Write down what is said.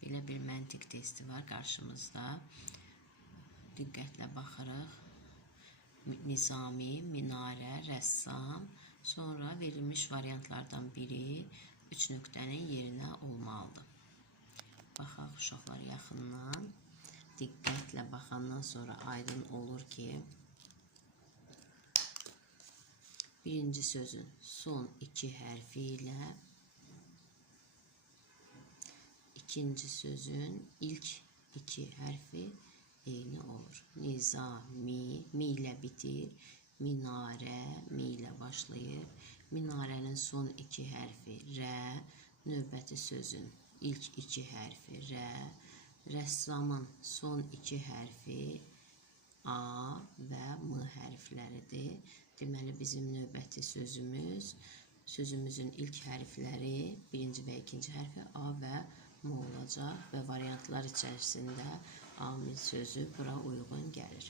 Belə bir məntiq testi var qarşımızda. Diqqətlə baxırıq. Nizami, minarə, rəssam. Sonra verilmiş variantlardan biri 3 nöqtənin yerinə olmalıdır. Baxaq uşaqlar yaxından. Diqqətlə baxandan sonra aydın olur ki, birinci sözün son 2 hərfi ilə ikinci sözün ilk 2 hərfi eyni olur. Nizami, mi ilə bitir. Minarə, mi ilə başlayır. Minarənin son 2 hərfi rə. Növbəti sözün ilk 2 hərfi rə. Rəssamın son 2 hərfi a və m hərfləridir. Deməli, bizim növbəti sözümüzün ilk hərfləri birinci və ikinci hərfi a və m olacaq və variantlar içərisində amil sözü bura uyğun gəlir.